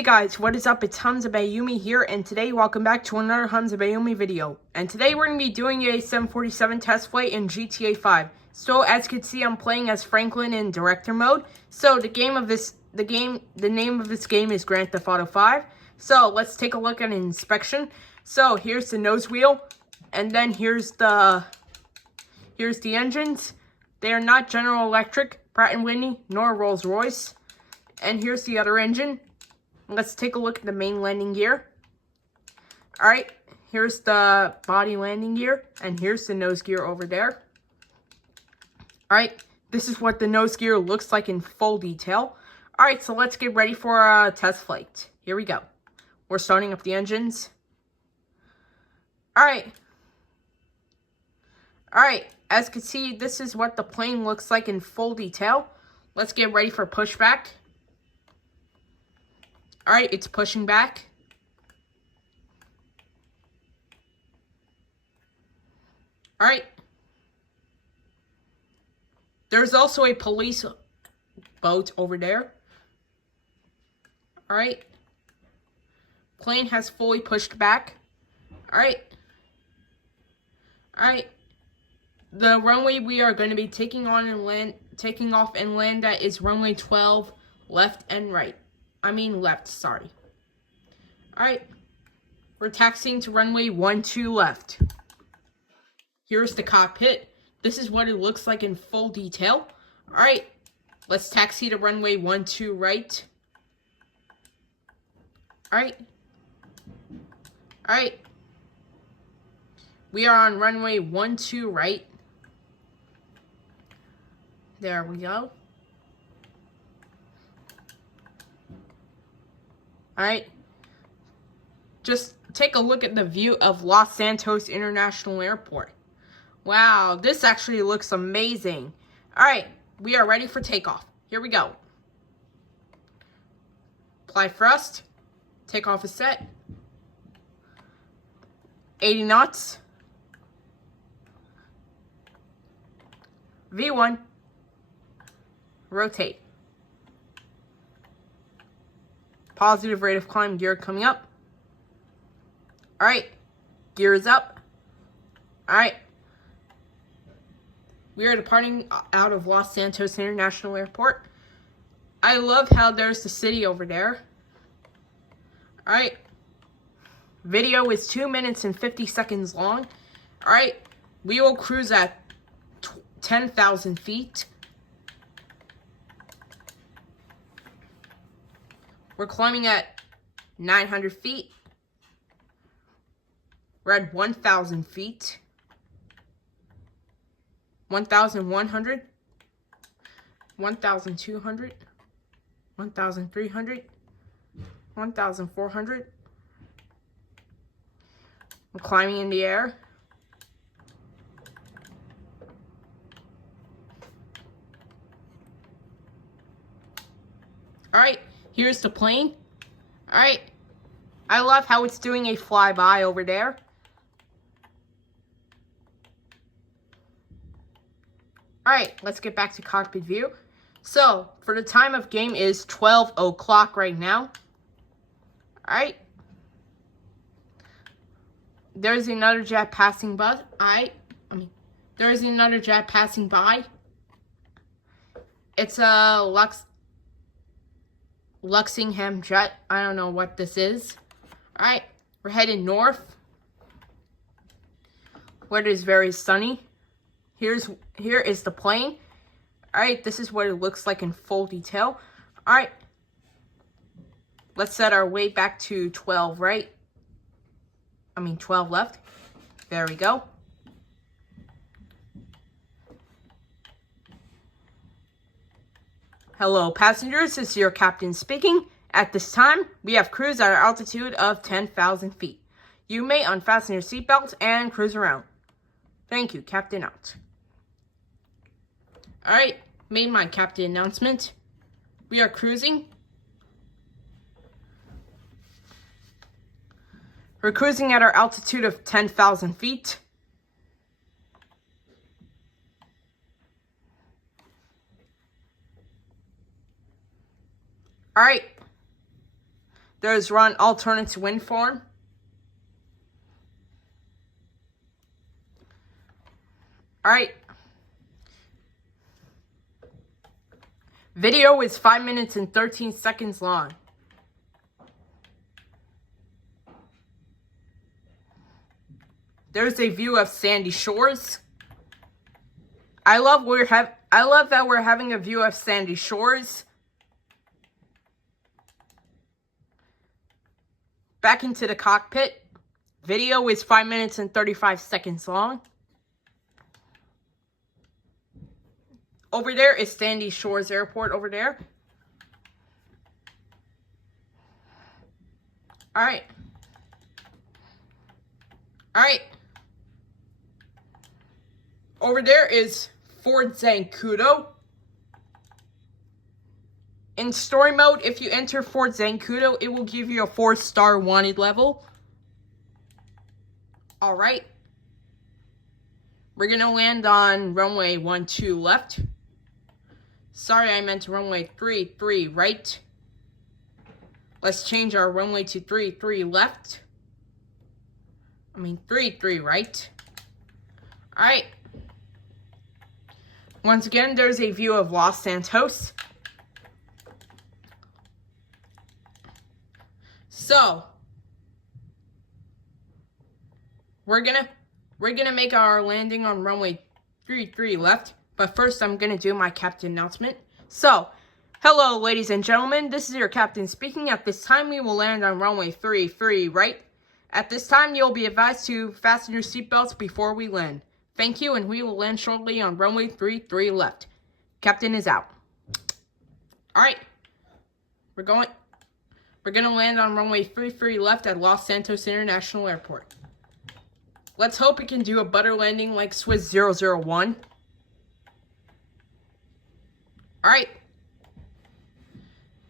Hey guys, what is up? It's Hamza Bayoumi here, and today welcome back to another Hamza Bayoumi video. And today we're going to be doing a 747 test flight in GTA 5. So as you can see, I'm playing as Franklin in director mode. So the name of this game is Grand Theft Auto 5. So let's take a look at an inspection. So here's the nose wheel, and then here's the engines. They are not General Electric, Pratt & Whitney, nor Rolls-Royce. And here's the other engine. Let's take a look at the main landing gear. Alright, here's the body landing gear, and here's the nose gear over there. Alright, this is what the nose gear looks like in full detail. Alright, so let's get ready for a test flight. Here we go. We're starting up the engines. Alright, as you can see, this is what the plane looks like in full detail. Let's get ready for pushback. Alright, it's pushing back. Alright. There's also a police boat over there. Alright. Plane has fully pushed back. Alright. Alright. The runway we are going to be taking off and land at is runway 12, left and right. Left, sorry. Alright. We're taxiing to runway 12 left. Here's the cockpit. This is what it looks like in full detail. Alright. Let's taxi to runway 12 right. Alright. Alright. We are on runway 12 right. There we go. Alright, just take a look at the view of Los Santos International Airport. Wow, this actually looks amazing. Alright, we are ready for takeoff. Here we go. Apply thrust. Takeoff is set. 80 knots. V1. Rotate. Positive rate of climb gear coming up. Alright. Gear is up. Alright. We are departing out of Los Santos International Airport. I love how there's the city over there. Alright. Video is 2 minutes and 50 seconds long. Alright. We will cruise at 10,000 feet. We're climbing at 900 feet. We're at 1,000 feet. 1,100. 1,200. 1,300. 1,400. We're climbing in the air. Alright. Here's the plane. Alright. I love how it's doing a flyby over there. Alright, let's get back to cockpit view. So, for the time of game is 12 o'clock right now. Alright. There's another jet passing by. There's another jet passing by. It's a Luxingham jet. I don't know what this is. Alright, we're heading north. Where it is very sunny. Here is the plane. Alright, this is what it looks like in full detail. Alright. Let's set our way back to 12 right. 12 left. There we go. Hello passengers, this is your captain speaking. At this time, we have cruised at an altitude of 10,000 feet. You may unfasten your seatbelts and cruise around. Thank you, captain out. Alright, made my captain announcement. We are cruising. We're cruising at our altitude of 10,000 feet. Alright. There's run alternates wind farm. Alright. Video is 5 minutes and 13 seconds long. There's a view of sandy shores. I love that we're having a view of sandy shores. Back into the cockpit. Video is 5 minutes and 35 seconds long. Over there is Sandy Shores Airport over there. Alright. Alright. Over there is Fort Zancudo. In story mode, if you enter Fort Zancudo, it will give you a 4-star wanted level. Alright. We're going to land on runway 12 left. Sorry, I meant runway 33 right. Let's change our runway to 33 left. 33 right. Alright. Once again, there's a view of Los Santos. So, we're gonna make our landing on runway 33 left. But first, I'm going to do my captain announcement. So, hello, ladies and gentlemen. This is your captain speaking. At this time, we will land on runway 33 right. At this time, you'll be advised to fasten your seatbelts before we land. Thank you, and we will land shortly on runway 33 left. Captain is out. Alright. We're going to land on runway 33 left at Los Santos International Airport. Let's hope it can do a butter landing like Swiss 001. Alright.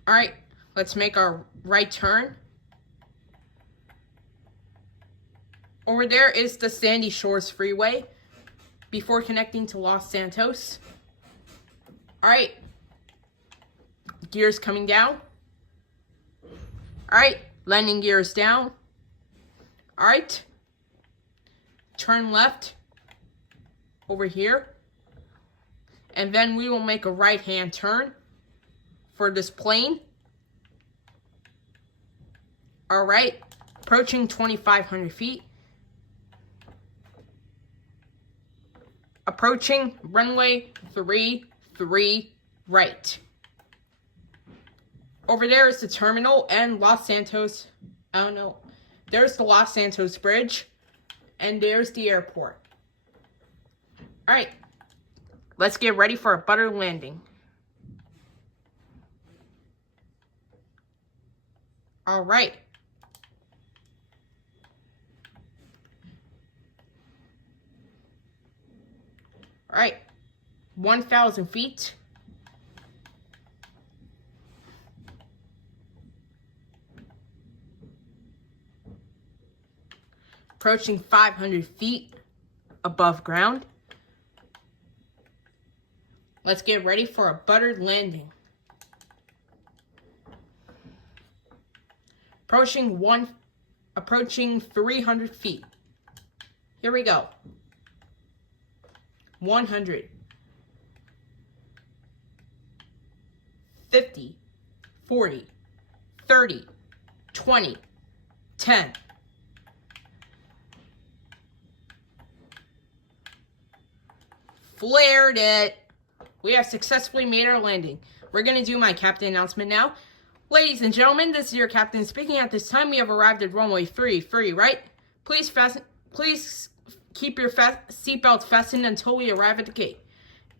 Alright, let's make our right turn. Over there is the Sandy Shores Freeway before connecting to Los Santos. Alright. Gears coming down. Alright, landing gears down. Alright. Turn left over here. And then we will make a right-hand turn for this plane. Alright, approaching 2,500 feet. Approaching runway 33 right. Over there is the terminal and Los Santos. I don't know. There's the Los Santos Bridge. And there's the airport. Alright. Let's get ready for a butter landing. Alright. Alright. 1,000 feet. Approaching 500 feet above ground. Let's get ready for a buttered landing. Approaching 300 feet. Here we go. 100. 50. 40. 30. 20. 10. Flared it. We have successfully made our landing. We're going to do my captain announcement now. Ladies and gentlemen, this is your captain speaking. At this time, we have arrived at runway 33 right. Please keep your seatbelts fastened until we arrive at the gate.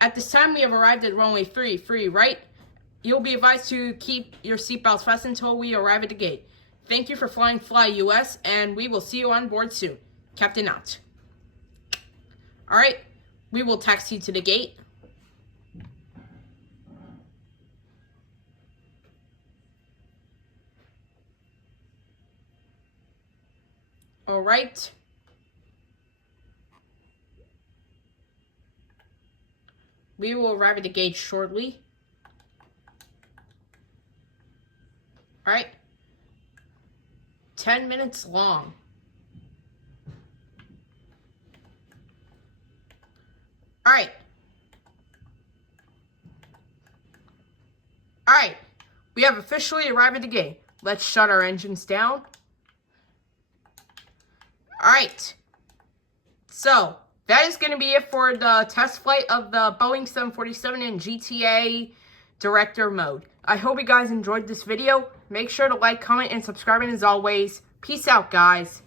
At this time, we have arrived at runway 33 right. You'll be advised to keep your seatbelts fastened until we arrive at the gate. Thank you for flying Fly US, and we will see you on board soon. Captain out. Alright, we will taxi to the gate. Alright. We will arrive at the gate shortly. Alright. 10 minutes long. Alright. Alright. We have officially arrived at the gate. Let's shut our engines down. Alright. So, that is going to be it for the test flight of the Boeing 747 in GTA Director mode. I hope you guys enjoyed this video. Make sure to like, comment, and subscribe. And as always, peace out, guys.